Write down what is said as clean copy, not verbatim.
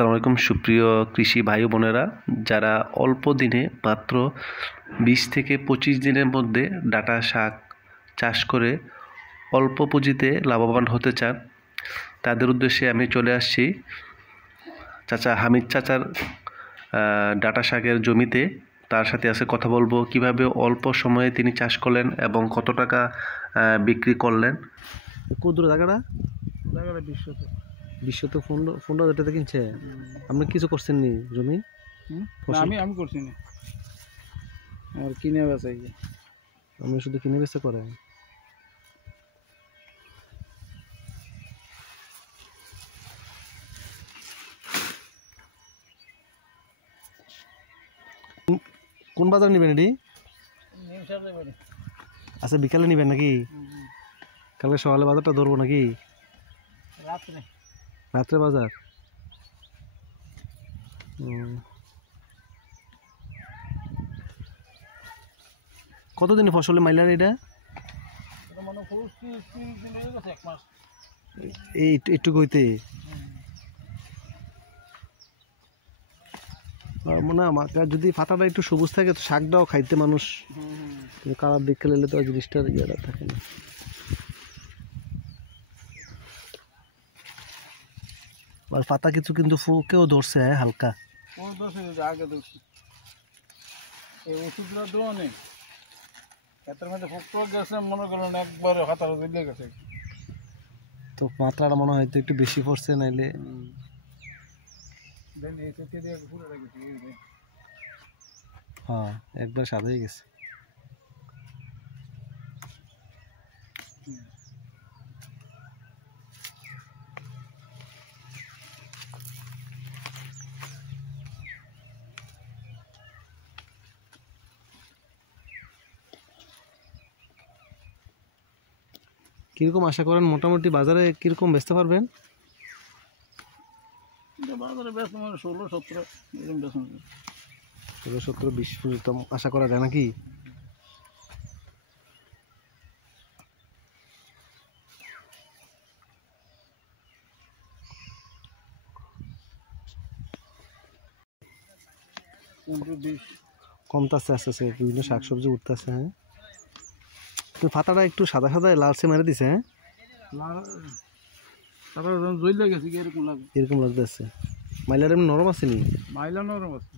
আসসালামু আলাইকুম সুপ্রিয় কৃষি ভাই বোনেরা, যারা অল্প দিনে মাত্র 20 থেকে 25 দিনের মধ্যে ডাঁটা শাক চাষ করে অল্প পুঁজিতে লাভবান হতে চান, তাদের উদ্দেশ্যে আমি চলে আসছি চাচা হামিদ চাচার ডাঁটা শাকের জমিতে। তার সাথে আছে কথা বলবো কিভাবে অল্প সময়ে তিনি চাষ করলেন এবং কত টাকা বিক্রি করলেন। কুদুর জায়গাটা 20-15 কিনছে। আপনি কিছু করছেন নি জমি? আমি করছি না, আমার কিনে বেচা। আমি শুধু কিনে বেচা করে। কোন বাজার নিবেন এটি? আচ্ছা, বিকালে নিবেন নাকি? কালকে সকালে বাজারটা ধরবো নাকি? রাত্রে বাজার। কতদিনে ফসলে মাইলার এটা? এই একটু কইতে মনে হয় যদি পাতাটা একটু সবুজ থাকে তো শাকটাও খাইতে মানুষ, কালার দিক খেলে তো জিনিসটার ইয়েটা থাকে না। আর পাতা কিছু কিন্তু ফুকেও ধরছে হালকা। আগে ধরছি এই ওষুধগুলো দেওয়া নেই, ক্ষেতের মধ্যে ফুক গেছে, মনে করেন একবারে হাতার দিলে গেছে। তো মাত্রাটা মনে হয় একটু বেশি পড়ছে, নাইলে হ্যাঁ একবার সাদা হয়ে গেছে। কিরকম আশা করেন মোটামুটি বাজারে কিরকম বেচতে পারবেন? বাজারে বেশ 16-17 এরকম বেশ 16-17-20 পর্যন্ত আশা করা যায় নাকি? কমতেছে আস্তে আস্তে, বিভিন্ন শাকসবজি উঠতেছে। হ্যাঁ, পাতাটা একটু সাদা সাদা লালচে মেরে দিছে। হ্যাঁ, এরকম লাগে, এরকম লাগতেছে। মাইলার এমনি নরম আছে নি? মাইলা নরম আছে।